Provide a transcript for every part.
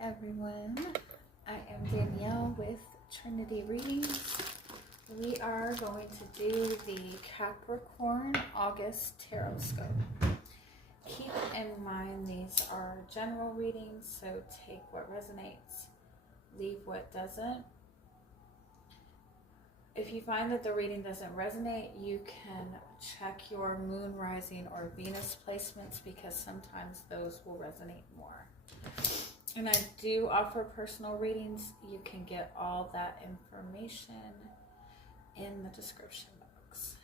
everyone, I am Danielle with Trinity Readings. We are going to do the Capricorn August Tarotscope. Keep in mind these are general readings, so take what resonates, leave what doesn't. If you find that the reading doesn't resonate, you can check your moon, rising, or Venus placements because sometimes those will resonate more. And I do offer personal readings. You can get all that information in the description box.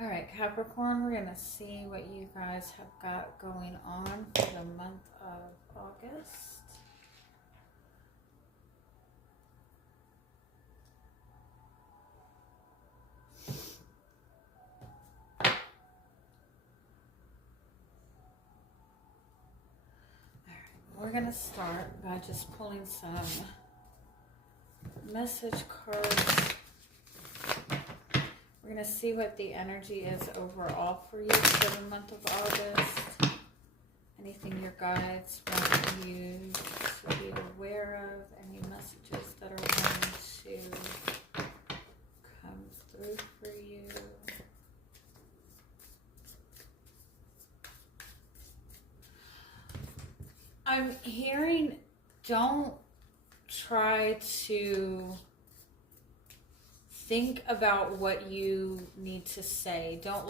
All right, Capricorn, we're going to see what you guys have got going on for the month of August. We're going to start by just pulling some message cards. We're going to see what the energy is overall for you for the month of August. Anything your guides want you to be aware of. Any messages that are going to come through for you. I'm hearing, don't try to think about what you need to say. Don't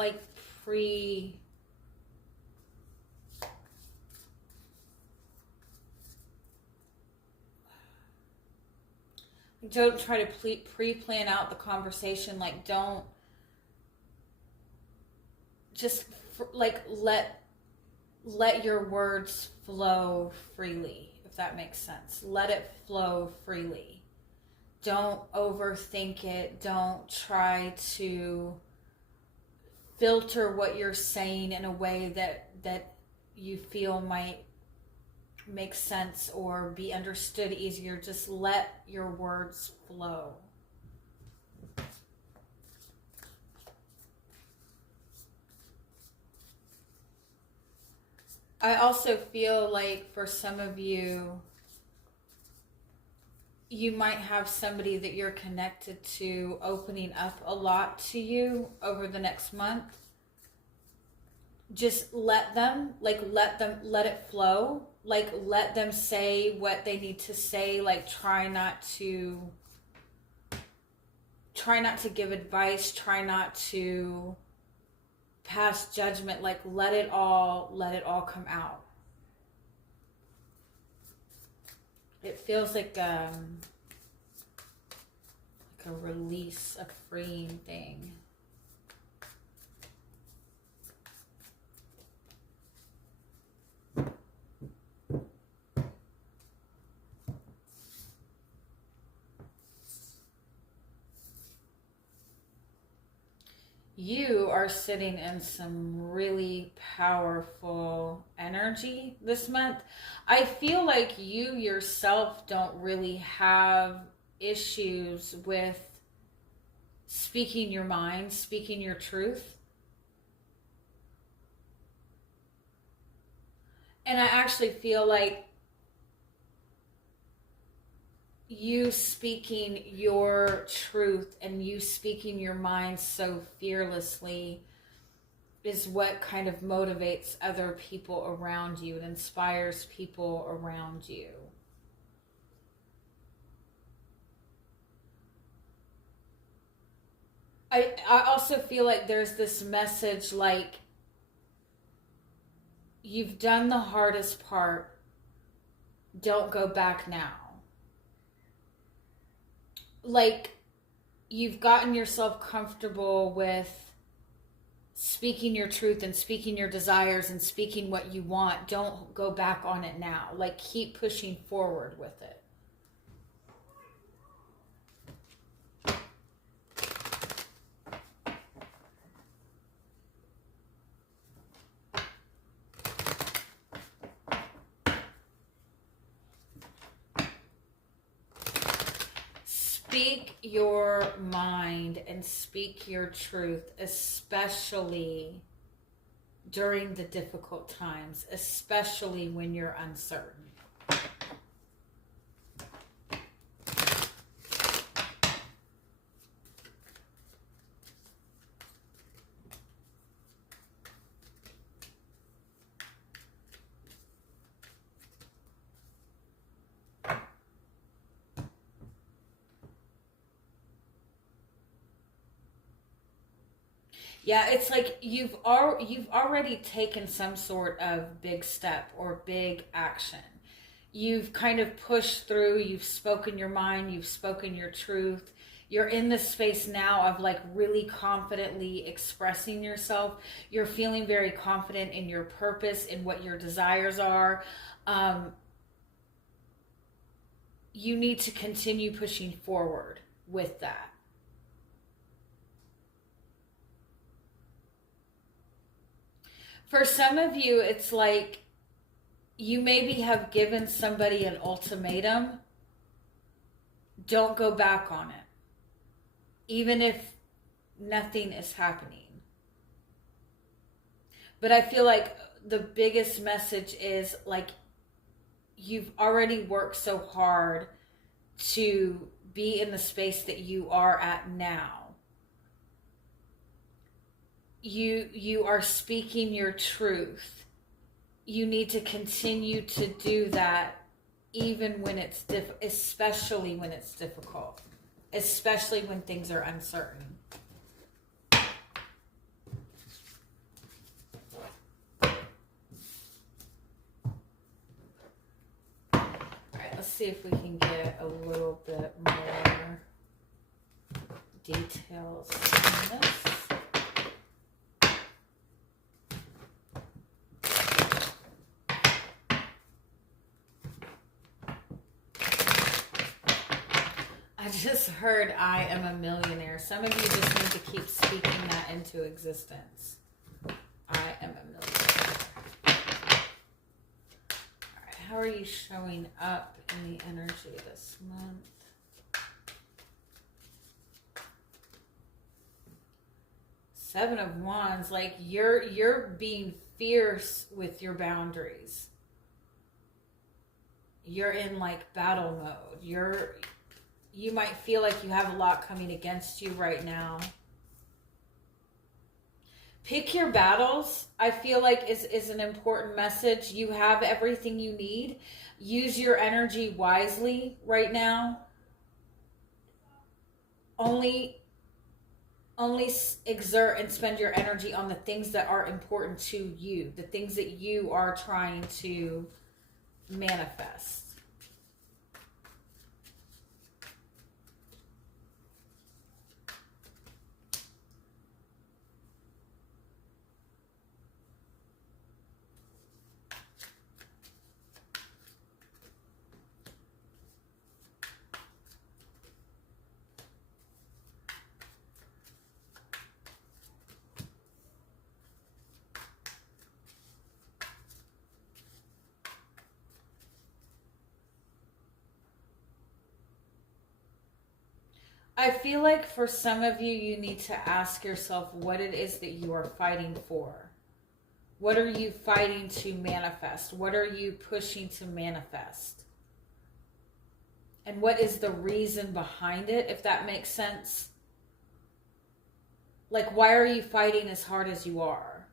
don't try to pre-plan out the conversation. Don't just let your words flow freely, if that makes sense. Let it flow freely. Don't overthink it. Don't try to filter what you're saying in a way that you feel might make sense or be understood easier. Just let your words flow. I also feel like for some of you, you might have somebody that you're connected to opening up a lot to you over the next month. Just let let it flow. Let them say what they need to say. Try not to give advice. Try not to pass judgment. Let it all come out. It feels like a release, a freeing thing. You are sitting in some really powerful energy this month. I feel like you yourself don't really have issues with speaking your mind, speaking your truth. And I actually feel like you speaking your truth and you speaking your mind so fearlessly is what kind of motivates other people around you. It inspires people around you. I also feel like there's this message you've done the hardest part. Don't go back now. You've gotten yourself comfortable with speaking your truth and speaking your desires and speaking what you want. Don't go back on it now. Keep pushing forward with it. Speak your mind and speak your truth, especially during the difficult times, especially when you're uncertain. Yeah, it's like you've already taken some sort of big step or big action. You've kind of pushed through, you've spoken your mind, you've spoken your truth. You're in the space now of like really confidently expressing yourself. You're feeling very confident in your purpose, in what your desires are. You need to continue pushing forward with that. For some of you, it's like you maybe have given somebody an ultimatum. Don't go back on it, even if nothing is happening. But I feel like the biggest message is like you've already worked so hard to be in the space that you are at now. You are speaking your truth. You need to continue to do that even when it's especially when it's difficult, especially when things are uncertain. All right, let's see if we can get a little bit more details on this. I just heard I am a millionaire. Some of you just need to keep speaking that into existence. I am a millionaire. All right, how are you showing up in the energy this month? Seven of Wands, like you're being fierce with your boundaries. You're in like battle mode. You might feel like you have a lot coming against you right now. Pick your battles, I feel like is an important message. You have everything you need. Use your energy wisely right now. Only exert and spend your energy on the things that are important to you, the things that you are trying to manifest. I feel like for some of you, you need to ask yourself what it is that you are fighting for. What are you fighting to manifest? What are you pushing to manifest? And what is the reason behind it, if that makes sense? Like, why are you fighting as hard as you are?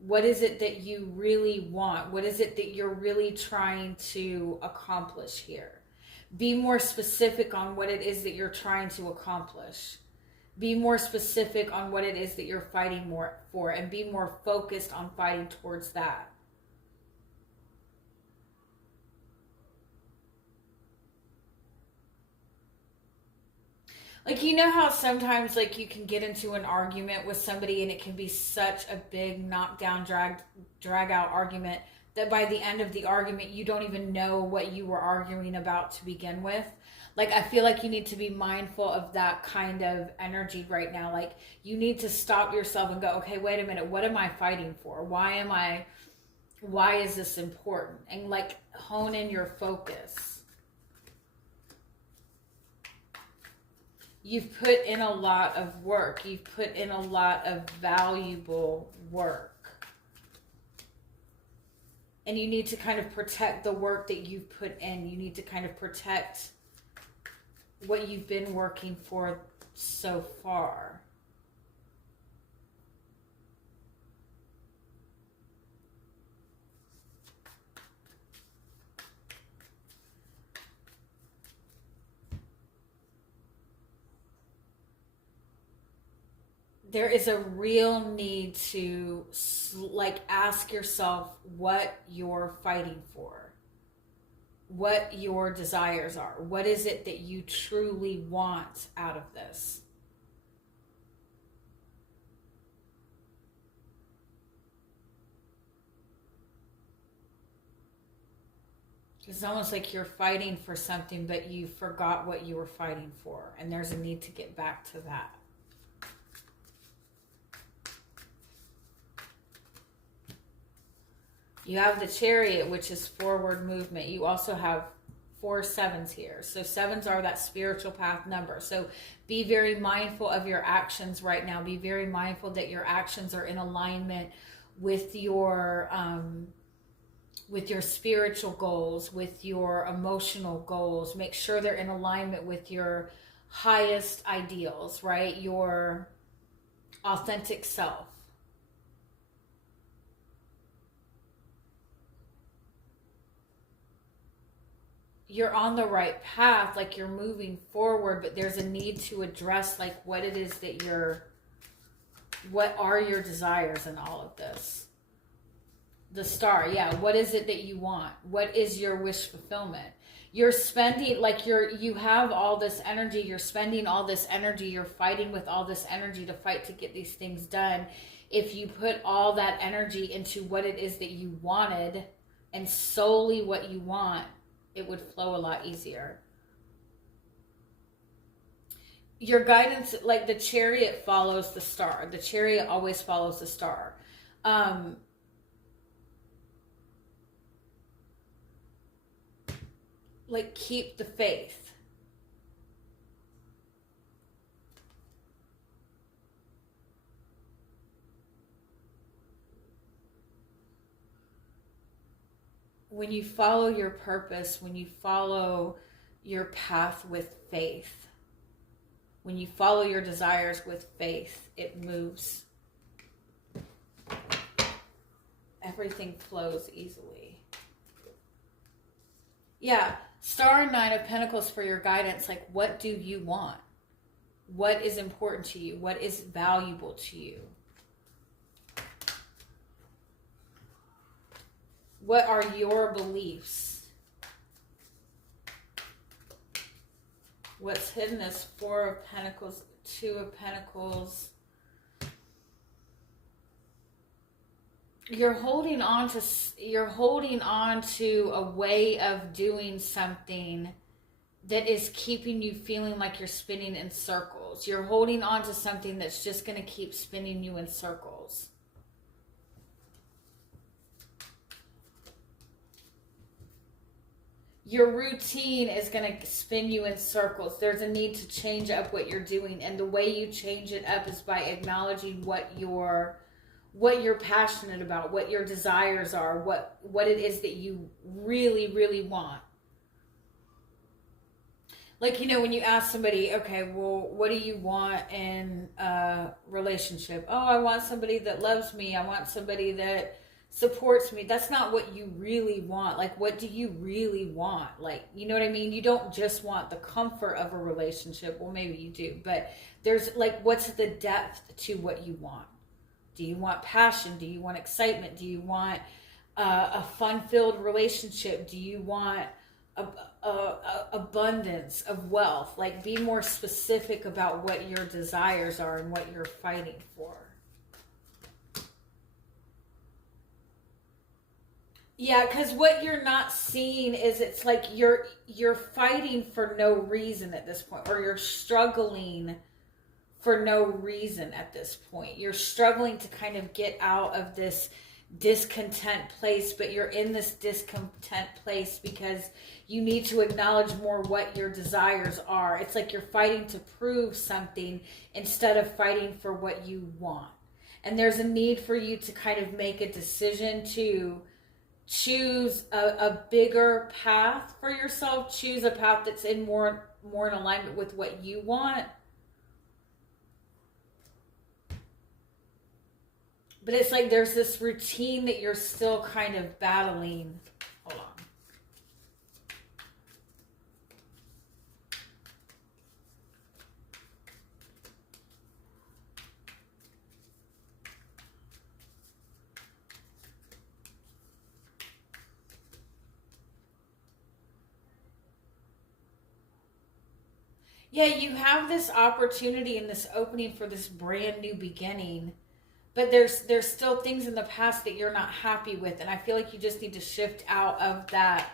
What is it that you really want? What is it that you're really trying to accomplish here? Be more specific on what it is that you're trying to accomplish. Be more specific on what it is that you're fighting more for, and be more focused on fighting towards that. Like, you know how sometimes like you can get into an argument with somebody and it can be such a big knockdown, drag out argument that by the end of the argument, you don't even know what you were arguing about to begin with. Like, I feel like you need to be mindful of that kind of energy right now. Like, you need to stop yourself and go, okay, wait a minute. What am I fighting for? Why is this important? And like, hone in your focus. You've put in a lot of work. You've put in a lot of valuable work. And you need to kind of protect the work that you've put in. You need to kind of protect what you've been working for so far. There is a real need to like ask yourself what you're fighting for, what your desires are. What is it that you truly want out of this? It's almost like you're fighting for something, but you forgot what you were fighting for. And there's a need to get back to that. You have the Chariot, which is forward movement. You also have 4 sevens here. So sevens are that spiritual path number. So be very mindful of your actions right now. Be very mindful that your actions are in alignment with your spiritual goals, with your emotional goals. Make sure they're in alignment with your highest ideals, right? Your authentic self. You're on the right path, like you're moving forward, but there's a need to address like what it is that what are your desires in all of this? The Star, yeah. What is it that you want? What is your wish fulfillment? You're spending, like you have all this energy, you're spending all this energy, you're fighting with all this energy to fight to get these things done. If you put all that energy into what it is that you wanted and solely what you want, it would flow a lot easier. Your guidance, like the Chariot follows the Star. The Chariot always follows the Star. Like keep the faith. When you follow your purpose, when you follow your path with faith, when you follow your desires with faith, it moves. Everything flows easily. Yeah, Star and 9 of Pentacles for your guidance. Like, what do you want? What is important to you? What is valuable to you? What are your beliefs? What's hidden is 4 of Pentacles, 2 of Pentacles. You're holding on to a way of doing something that is keeping you feeling like you're spinning in circles. You're holding on to something that's just going to keep spinning you in circles. Your routine is going to spin you in circles. There's a need to change up what you're doing. And the way you change it up is by acknowledging what you're passionate about, what your desires are, what it is that you really, really want. Like, when you ask somebody, okay, well, what do you want in a relationship? Oh, I want somebody that loves me. I want somebody that supports me. That's not what you really want. Like, what do you really want? Like, you know what I mean? You don't just want the comfort of a relationship. Well, maybe you do, but there's like, what's the depth to what you want? Do you want passion? Do you want excitement? Do you want a fun-filled relationship? Do you want abundance of wealth? Like, be more specific about what your desires are and what you're fighting for. Yeah, because what you're not seeing is it's like you're fighting for no reason at this point, or you're struggling for no reason at this point. You're struggling to kind of get out of this discontent place, but you're in this discontent place because you need to acknowledge more what your desires are. It's like you're fighting to prove something instead of fighting for what you want. And there's a need for you to kind of make a decision to choose a bigger path for yourself. Choose a path that's in more in alignment with what you want. But it's like there's this routine that you're still kind of battling. Hold on. Yeah, you have this opportunity and this opening for this brand new beginning. But there's still things in the past that you're not happy with, and I feel like you just need to shift out of that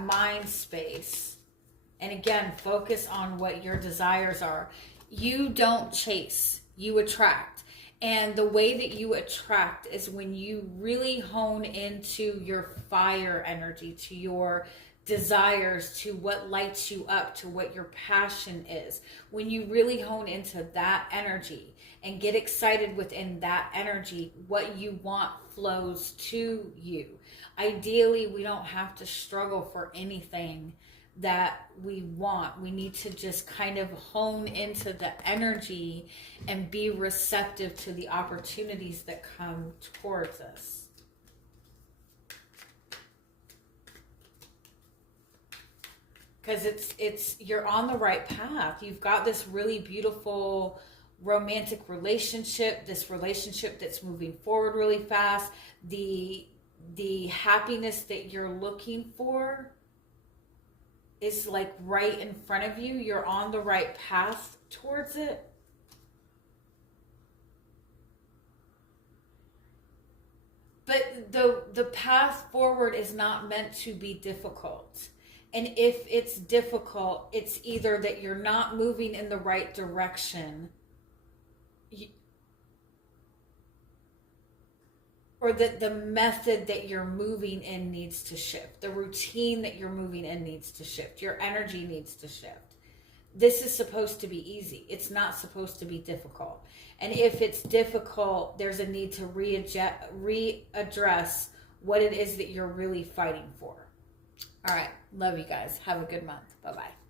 mind space. And again, focus on what your desires are. You don't chase, you attract. And the way that you attract is when you really hone into your fire energy, to your desires, to what lights you up, to what your passion is. When you really hone into that energy and get excited within that energy, what you want flows to you. Ideally, we don't have to struggle for anything that we want. We need to just kind of hone into the energy and be receptive to the opportunities that come towards us. Because it's you're on the right path. You've got this really beautiful romantic relationship, this relationship that's moving forward really fast. The happiness that you're looking for is like right in front of you. You're on the right path towards it. But the path forward is not meant to be difficult. And if it's difficult, it's either that you're not moving in the right direction, or that the method that you're moving in needs to shift. The routine that you're moving in needs to shift. Your energy needs to shift. This is supposed to be easy. It's not supposed to be difficult. And if it's difficult, there's a need to readdress what it is that you're really fighting for. All right. Love you guys. Have a good month. Bye-bye.